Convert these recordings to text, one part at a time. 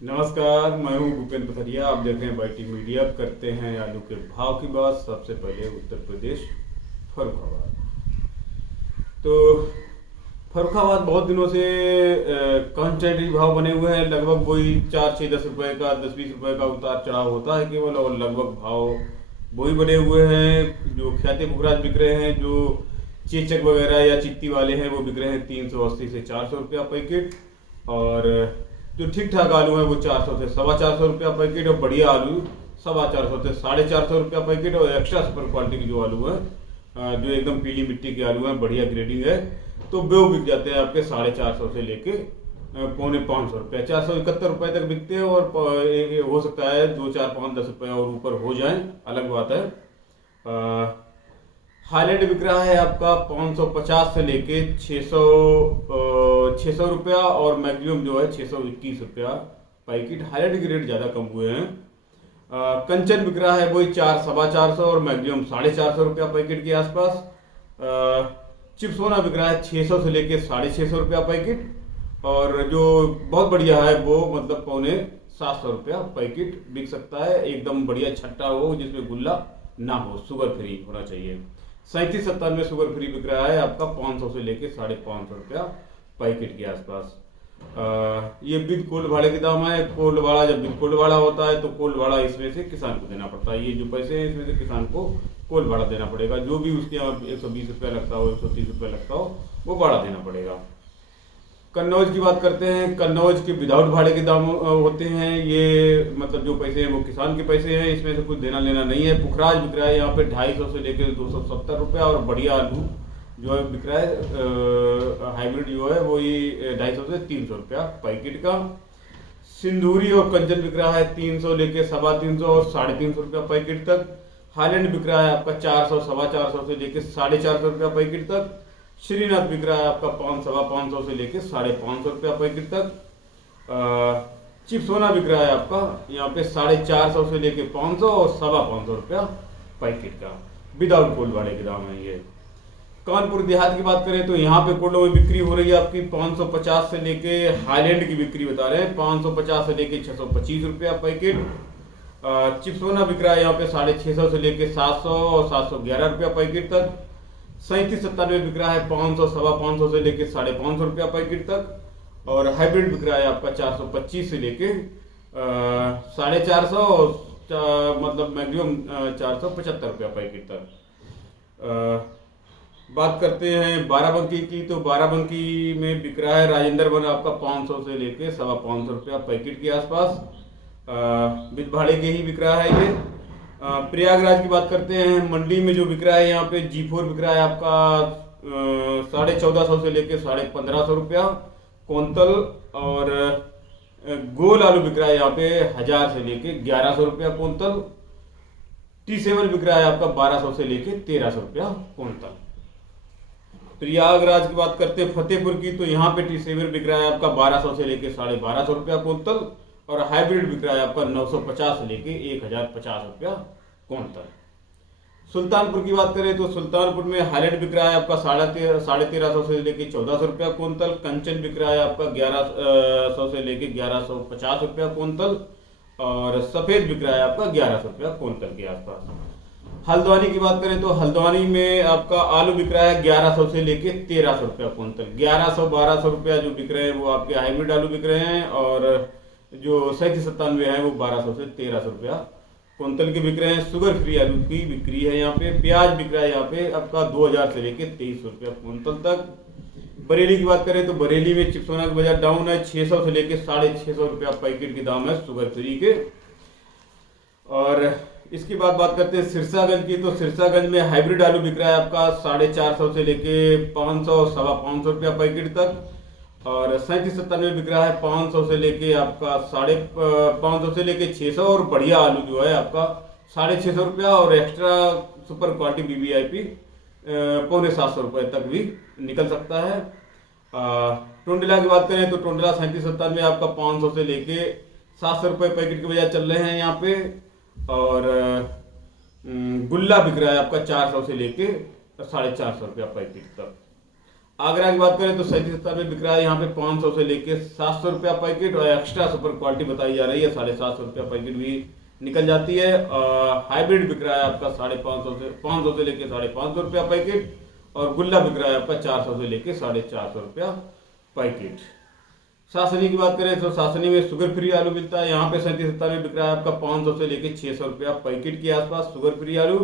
नमस्कार, मैं हूं भूपेंद्र पथरिया। आप देख रहे हैं बाईटी मीडिया। करते हैं आलू के भाव की बात। सबसे पहले उत्तर प्रदेश फर्रुखाबाद। तो फर्रुखाबाद बहुत दिनों से कांस्टेंट भाव बने हुए हैं। लगभग वही 4-6-10 रुपए का 10-20 रुपए का उतार चढ़ाव होता है केवल, और लगभग भाव वही बने हुए हैं। जो ख्याति पुखराज बिक रहे हैं, जो चेचक वगैरह या चित्ती वाले हैं, वो बिक रहे हैं 380 से 400 रुपया पैकेट। और जो ठीक ठाक आलू है वो 400 से 425 रुपया पैकेट, और बढ़िया आलू 425 से 450 रुपया पैकेट। और एक्स्ट्रा सुपर क्वालिटी की जो आलू है, जो एकदम पीली मिट्टी के आलू हैं, बढ़िया ग्रेडिंग है, तो वो बिक जाते हैं आपके 450 से लेके 450 रुपया। 471 रुपए तक बिकते हैं, और हो सकता है 2, 4, 5, 10 रुपए और ऊपर हो जाए, अलग बात है। हाईलैंड बिक रहा है आपका 550 से लेके 600 रुपया, और मैक्सिमम जो है 621 रुपया पैकेट। हाईलैंड के रेट ज़्यादा कम हुए हैं। कंचन बिक रहा है वही 400-425 और मैक्सिमम 450 रुपया पैकेट के आसपास। चिप्सोना बिक रहा है 600 से लेके 650 रुपया पैकेट, और जो बहुत बढ़िया है वो मतलब 6.25 रुपया पैकेट बिक सकता है। एकदम बढ़िया छट्टा हो जिसमें गुल्ला ना हो, शुगर फ्री होना चाहिए। 37-97 शुगर फ्री बिक रहा है आपका 500 से लेके 550 रुपया पैकेट के आसपास। ये विद कोल्ड भाड़े के दाम है। कोल्ड भाड़ा, जब विद कोल्ड भाड़ा होता है तो कोल्ड भाड़ा इसमें से किसान को देना पड़ता है। ये जो पैसे हैं इसमें से किसान को कोल्ड भाड़ा देना पड़ेगा। जो भी उसके यहाँ 120 रुपया लगता हो, 130 रुपया लगता हो, वो भाड़ा देना पड़ेगा। कन्नौज की बात करते हैं। कन्नौज के विदाउट भाड़े के दाम होते हैं। ये मतलब जो पैसे हैं वो किसान के पैसे हैं, इसमें से कुछ देना लेना नहीं है। पुखराज बिक रहा है यहाँ पे 250 से लेकर 270 रुपया, और बढ़िया आलू जो है बिक रहा है हाइब्रिड जो है वो ये 250 से 300 रुपया पैकेट का। सिंदूरी और कंचन बिक रहा है 300 लेके 350 और 350 रुपया पैकेट तक। हाईलैंड बिक रहा है आपका 400, 425 से लेके 450 रुपया पैकेट तक। श्रीनाथ बिक रहा है आपका 500 से लेके 550 रुपया पैकेट तक। चिप्सोना बिक रहा है आपका यहाँ पे 450 से लेके 500 और 525 रुपया पैकेट का। विदाउट कोल्ड भाड़े के दाम है ये। कानपुर देहात की बात करें तो यहाँ पे कोल्डो में बिक्री हो रही है आपकी 550 से लेके, हाईलैंड की बिक्री बता रहे हैं 550 से लेके 625 रुपया पैकेट। चिप्सोना बिक रहा है यहाँ पे 650 से लेके 700 और 711 रुपया पैकेट तक। 37-97 बिक रहा है 500, 550 से लेके 550 रुपया पैकेट तक। और हाइब्रिड बिक रहा है आपका 425 से लेके 450 और मतलब मैक्सिमम 475 रुपया पैकेट तक। बात करते हैं बाराबंकी की, तो बाराबंकी में बिक रहा है राजेंद्र वन आपका 500 से लेके 550 रुपया पैकेट के आसपास। विद भाड़े के ही बिक रहा है ये। प्रयागराज की बात करते हैं। मंडी में जो बिक रहा है यहाँ पे G4 बिक रहा है आपका 1450 से लेके 1550 रुपया कुंतल। और गोल आलू बिक रहा है यहाँ पे 1000 से लेके 1100 रुपया कुंतल। T7 बिक रहा है आपका 1200 से लेके 1300 रुपया कुंतल। प्रयागराज की बात करते हैं फतेहपुर की, तो यहाँ पे T7 बिक रहा है आपका 1200 से लेके 1250 रुपया कुंतल, और हाइब्रिड बिक रहा है आपका 950 से लेके 1050 रुपया कुंतल। सुल्तानपुर की बात करें तो सुल्तानपुर में हाईलैंड बिक रहा है आपका 1350 से लेके 1400 रुपया कुंतल। कंचन बिक रहा है आपका 1100 से लेके 1150 रुपया कुंतल, और सफेद बिक रहा है आपका 1100 रुपया कुंतल के आसपास। हल्द्वानी की बात करें तो हल्द्वानी में आपका आलू बिक रहा है 1100 से लेके 1300 रुपया कुंतल। 1100-1200 रुपया जो बिक रहे हैं वो आपके हाइब्रिड आलू बिक रहे हैं, और जो 37-97 है वो 1200 से 1300 रुपया कुंतल के बिक रहे हैं। शुगर फ्री आलू की बिक्री है यहाँ पे। प्याज बिक रहा है यहाँ पे आपका 2000 से लेके 2300 रुपया कुंतल तक। बरेली की बात करें तो बरेली में चिप्सोना का बाजार डाउन है, 600 से लेके 650 रुपया पैकेट के दाम है शुगर फ्री के। और इसके बाद बात करते हैं सिरसागंज की, तो सिरसागंज में हाइब्रिड आलू बिक रहा है आपका 450 से लेके 500 और 550 रुपया पैकेट तक। और 37-97 बिक रहा है 500 से लेके आपका 550 से लेके 600, और बढ़िया आलू जो है आपका 650 रुपया, और एक्स्ट्रा सुपर क्वालिटी VVIP 750 रुपये तक भी निकल सकता है। टोंडला की बात करें तो टोंडला 37-97 आपका 500 से लेके 700 रुपये पैकेट के बजाय चल रहे हैं यहाँ पे। और गुल्ला बिक रहा है आपका 400 से लेके 450 रुपया पैकेट तक। आगरा की बात करें तो 37 में बिक रहा है यहाँ पे 500 से लेके 700 रुपया पैकेट, और एक्स्ट्रा सुपर क्वालिटी बताई जा रही है 750 रुपया पैकेट भी निकल जाती है। हाइब्रिड बिक रहा है आपका 550 से लेके 550 रुपया पैकेट, और गुल्ला बिक रहा है आपका 400 से लेके 450 रुपया पैकेट। सासनी की बात करें तो सासनी में शुगर फ्री आलू मिलता है, यहाँ पे 37 में बिक रहा है आपका 500 से लेके 600 रुपया पैकेट के आसपास शुगर फ्री आलू।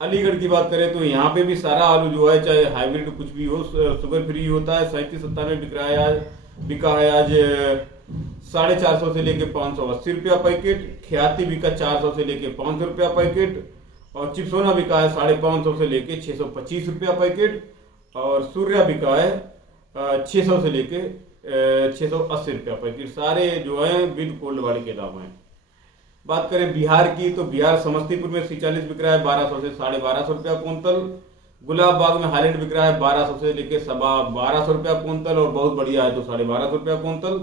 अलीगढ़ की बात करें तो यहाँ पे भी सारा आलू जो है चाहे हाइब्रिड कुछ भी हो शुगर फ्री होता है। 37 में बिक रहा है आज, बिका है आज 450 से लेके 580 रुपया पैकेट। ख्याति बिका 400 से लेके 500 रुपया पैकेट, और चिप्सोना बिका है 550 से लेके 625 रुपया पैकेट, और सूर्या बिका है 600 से लेके 680 रुपया पैकेट। सारे जो है विद कोल्ड वाले के दाम हैं। बात करें बिहार की तो बिहार समस्तीपुर में 40 बिक रहा है 1200 से 1250 रुपया कुंतल। गुलाब बाग में हाईलैंड बिक रहा है 1200 से लेके 1250 रुपया कुंतल, और बहुत बढ़िया है तो 1250 रुपया कुंतल।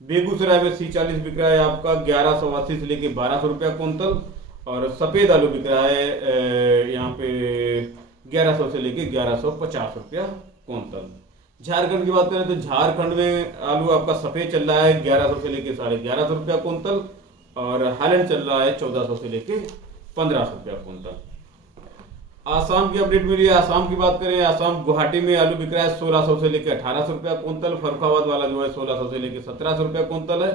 बेगूसराय में 40 बिक रहा है आपका 1180 से लेके 1200 रुपया कुंतल, और सफेद आलू बिक रहा है यहाँ पे 1100 से लेके 1150 रुपया कुंतल। झारखंड की बात करें तो झारखंड में आलू आपका सफेद चल रहा है 1100 से लेके 1150 रुपया कुंतल, और हाईलैंड चल रहा है 1400 से लेके 1500 रुपया कुंतल। आसाम की अपडेट मिली है। आसाम की बात करें, आसाम गुवाहाटी में आलू बिक रहा है 1600 से लेके 1800 रुपया कुंतल। फरुखाबाद वाला जो है 1600 से लेके 1700 रुपया कुंतल है,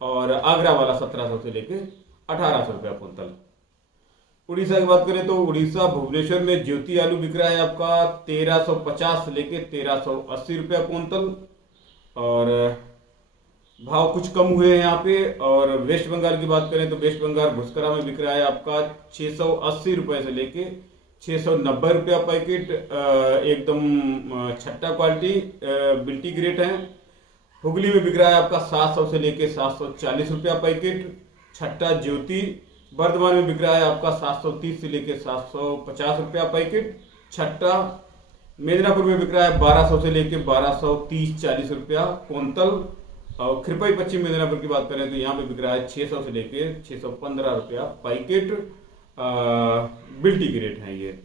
और आगरा वाला 1700 से लेके 1800 रुपया कुंतल। उड़ीसा की बात करें तो उड़ीसा भुवनेश्वर में ज्योति आलू बिक रहा है आपका 1350 से लेके 1380 रुपया कुंतल, और भाव कुछ कम हुए हैं यहाँ पे। और वेस्ट बंगाल की बात करें तो वेस्ट बंगाल भुस्करा में बिक रहा है आपका 680 रुपए से लेके 690 रुपया पैकेट, एकदम छट्टा क्वालिटी बिल्टी ग्रेड है। हुगली में बिक रहा है आपका 700 से लेके 740 रुपया पैकेट, छट्टा ज्योति। बर्धमान में बिक रहा है आपका 730 से लेके 750 रुपया पैकेट, छट्टा। मेदिनीपुर में बिक रहा है 1200 से लेके 1230-40 रुपया कुंतल, और खिरपई पश्चिम मेदिनीपुर की बात करें तो यहाँ पे बिक रहा है 600 से लेके 615 रुपया पैकेट। बिल्टी ग्रेड है ये।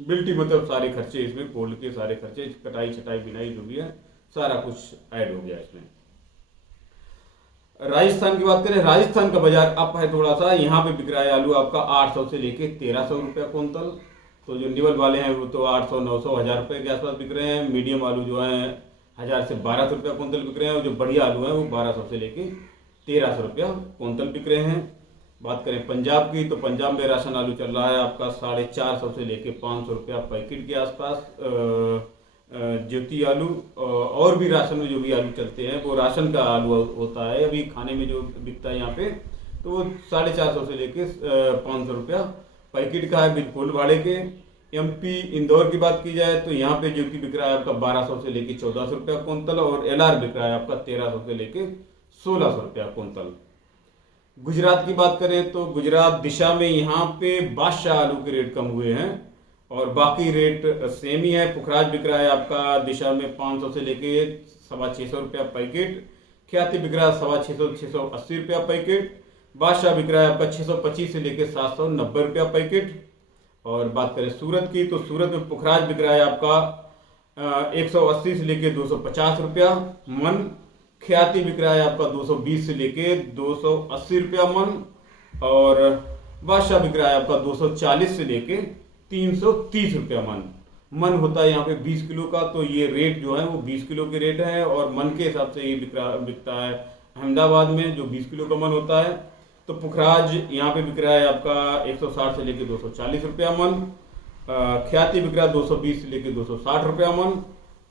बिल्टी मतलब सारे खर्चे इसमें, कोल्ड के सारे खर्चे, कटाई छटाई बिनाई जो भी है सारा कुछ ऐड हो गया इसमें। राजस्थान की बात करें, राजस्थान का बाजार अप है थोड़ा सा। यहाँ पे बिक रहा है आलू आपका 800 से लेके 1300 रुपया कुंतल। तो जो निवल वाले हैं वो तो 800, 900, 1000 रुपए के आसपास बिक रहे हैं। मीडियम आलू जो है 1000 से 1200 रुपया कुंतल बिक रहे हैं, और जो बढ़िया आलू हैं वो 1200 से लेके 1300 रुपया कुंतल बिक रहे हैं। बात करें पंजाब की तो पंजाब में राशन आलू चल रहा है आपका 450 से लेके 500 रुपया पैकेट के आसपास। ज्योति आलू और भी राशन में जो भी आलू चलते हैं वो राशन का आलू होता है। अभी खाने में जो बिकता है यहाँ पे तो वो 450 से लेके 500 रुपया पैकेट का है बिल्कुल वाड़े के। एमपी इंदौर की बात की जाए तो यहाँ पे ज्योति बिक रहा है आपका 1200 से लेके 1400 रुपया कुंतल, और एलआर बिक रहा है आपका 1300 से लेके 1600 रुपया कुंतल। गुजरात की बात करें तो गुजरात दिशा में यहाँ पे बादशाह आलू के रेट कम हुए हैं, और बाकी रेट सेम ही है। पुखराज बिक रहा है आपका दिशा में 500 से लेके 650 रुपया पैकेट। ख्याति बिक रहा है 650-680 रुपया पैकेट। बादशाह बिक रहा है आपका 625 से लेके 790 रुपया पैकेट। और बात करें सूरत की तो सूरत में पुखराज बिक रहा है आपका 180 से लेके 250 रुपया मन। ख्याति बिक रहा है आपका 220 से लेके 280 रुपया मन, और बादशाह बिक रहा है आपका 240 से लेके 330 रुपया मन। मन होता है यहाँ पे 20 किलो का, तो ये रेट जो है वो 20 किलो के रेट है, और मन के हिसाब से ये बिकता है अहमदाबाद में जो 20 किलो का मन होता है। तो पुखराज यहाँ पे बिक रहा है आपका 160 से लेके 240 रुपया मन। ख्याति बिक रहा है 220 से लेके 260 रुपया मन,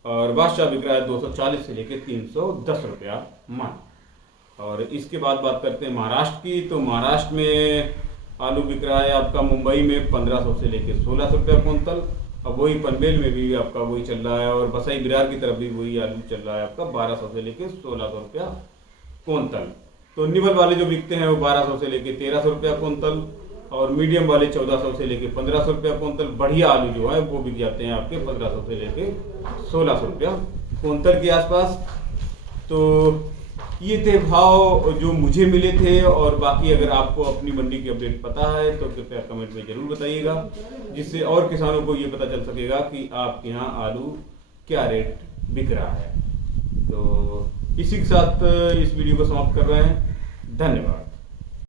और बादशाह बिक रहा है 240 से लेके 310 रुपया मन। और इसके बाद बात करते हैं महाराष्ट्र की, तो महाराष्ट्र में आलू बिक रहा है आपका मुंबई में 1500 से लेके 1600 रुपया कुंतल। अब वही पनवेल में भी आपका वही चल रहा है, और बसई बिरार की तरफ भी वही आलू चल रहा है आपका 1200 से लेके 1600 रुपया कुंतल। तो निवल वाले जो बिकते हैं वो 1200 से लेके 1300 रुपया कुंतल, और मीडियम वाले 1400 से लेके 1500 रुपया कुंतल। बढ़िया आलू जो है वो बिक जाते हैं आपके 1500 से लेके 1600 रुपया कुंतल के आसपास। तो ये थे भाव जो मुझे मिले थे, और बाकी अगर आपको अपनी मंडी की अपडेट पता है तो कृपया कमेंट में जरूर बताइएगा, जिससे और किसानों को ये पता चल सकेगा कि आपके यहाँ आलू क्या रेट बिक रहा है। तो इसी के साथ इस वीडियो को समाप्त कर रहे हैं। धन्यवाद।